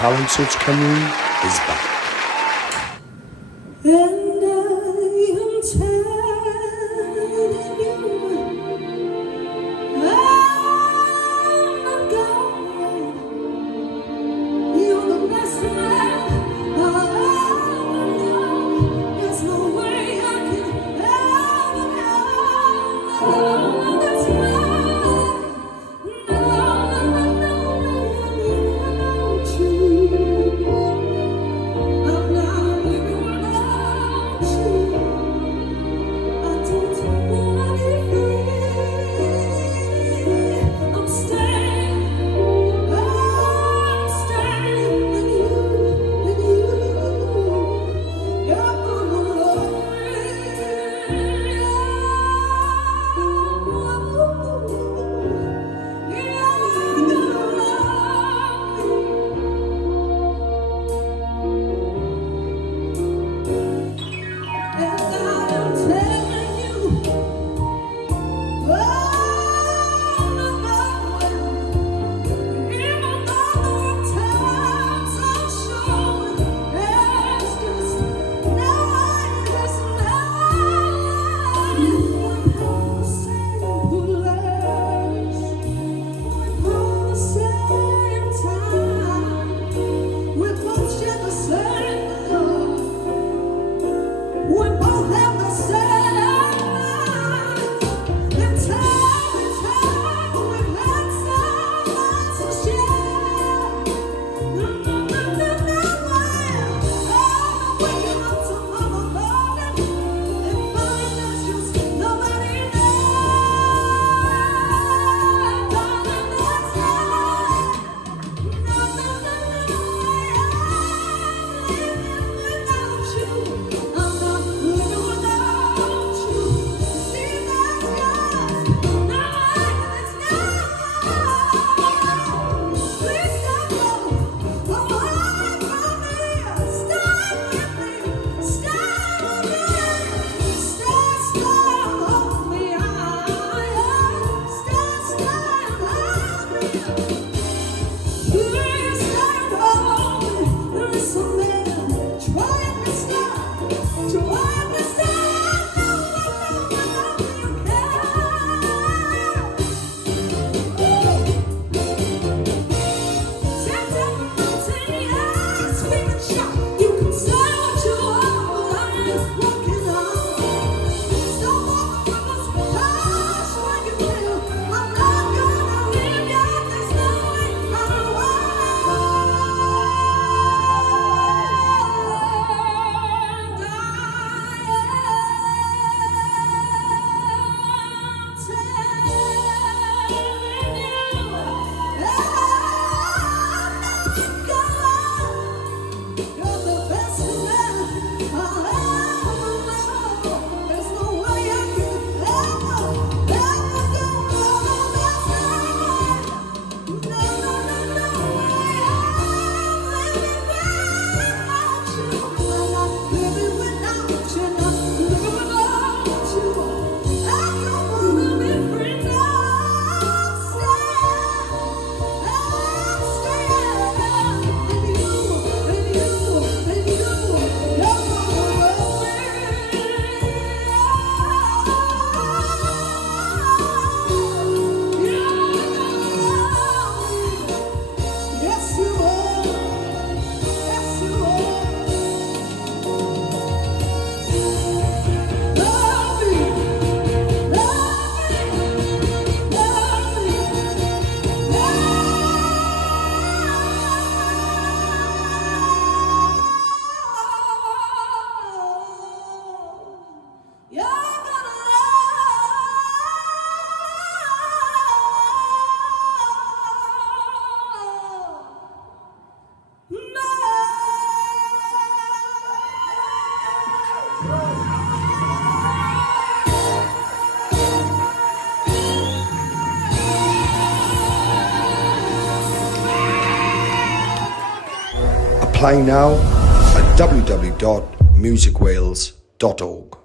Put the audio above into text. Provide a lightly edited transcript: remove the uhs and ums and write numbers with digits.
Talent Search Cameroon is back. And I am telling you, I'm not going. You're the best man I'll ever know. There's no way I can ever know. That's right. No, without you. I'm not living without you. I don't wanna be free. I'm staying with you, with you. You're gonna love me. You're gonna love me. And I'm telling you, oh, no, even though the times are short, there's just no way, there's no way. We're the same place, we're the same time, we both share the same love. We both have the same life. In time we've had so much to share. No, I'm waking up tomorrow morning and find there's just nobody there. Darling, that's right. No, I'm living without you. I'm not living without you. See, that's yours. No, it's not. Please stop away from me. Stay with me. Stay with me. Stay with me. Please stay with me. Listen, man, try to stop. Try to stop. No, you can't. Take up a mountain, yeah, screaming shout. You can say what you want, but I ain't walking on. Stop walking with us, that's what you feel. I'm not gonna leave you. There's no way I'm You're the best man I'll ever know. There's no way I can ever go wrong. That's right. No way. I'm living without you. I'm not living without you. Not living without you. I don't wanna be free now. I'm staying with you, with you, with you. You're gonna love me. You're gonna love me. Yes, you are. Yes, you are. Love me. Love me. Apply now at www.musicwales.org.